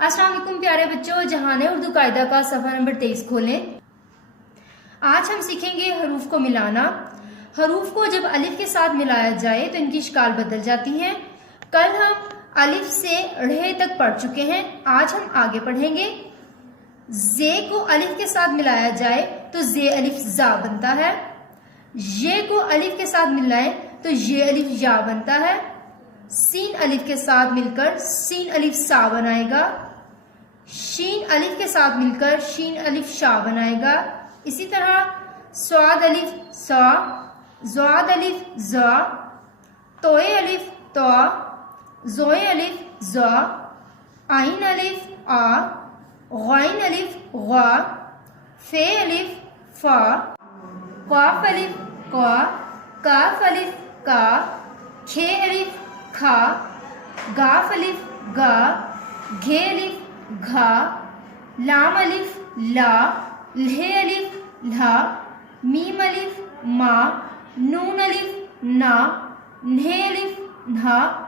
السلام علیکم پیارے بچوں، جہان اردو قاعدہ کا صفحہ نمبر 23 کھولیں۔ آج ہم سیکھیں گے حروف کو ملانا۔ حروف کو جب الف کے ساتھ ملایا جائے تو ان کی شکل بدل جاتی ہے۔ کل ہم الف سے ڑ تک پڑھ چکے ہیں، آج ہم آگے پڑھیں گے۔ زے کو الف کے ساتھ ملایا جائے تو زے الف زا بنتا ہے۔ یہ کو الف کے ساتھ ملائیں تو یہ الف یا بنتا ہے۔ سین الف کے ساتھ مل کر سین الف سا بنائے گا۔ شین الف کے ساتھ مل کر شین الف شا بنائے گا۔ اسی طرح سواد الف سا، زواد الف زا، توئے الف تو، زوئے الف زا، آئین الف آ، غائن الف غا، فے الف فا، قاف الف قا، کاف الف کا، کھے الف کھا، گاف الف گا، گھے الف گھا، لام الف لا، لہ الف لھا، میم الف ما، نون الف نا، نہ الف نھا،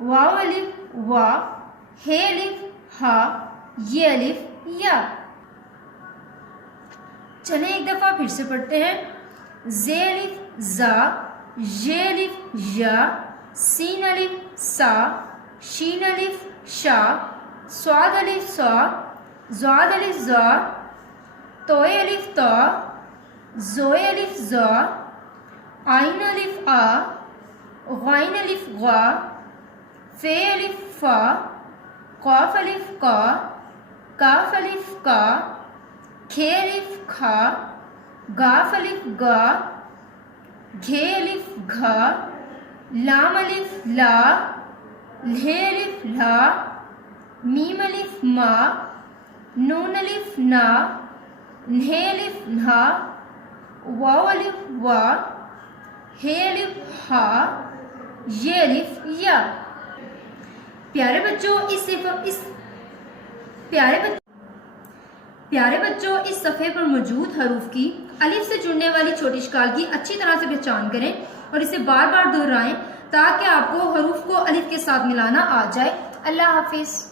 واو الف وا، ہے الف ہا، یہ الف یا۔ چلیں ایک دفعہ پھر سے پڑھتے ہیں۔ زے الف زا، یہ الف یا، سین الف سا، شین الف شا، سواد الف سا، زواد الف زا، توئے الف تا، زوئے الف زا، آئین الف آ، غائن الف غا، فے الف فا، قاف الف کا، کاف الف کا، کھے الف کھا، گاف الف گا، گھے الف گھا، لام الف لا، لہ الف لا، میم الف ما، نون الف نا، نہ الف نھا، واو الف وا، ہے الف ہا، یہ الف یا۔ پیارے بچوں اس صفحے پر موجود حروف کی الف سے جڑنے والی چھوٹی شکل کی اچھی طرح سے پہچان کریں اور اسے بار بار دہرائیں تاکہ آپ کو حروف کو الف کے ساتھ ملانا آ جائے۔ اللہ حافظ۔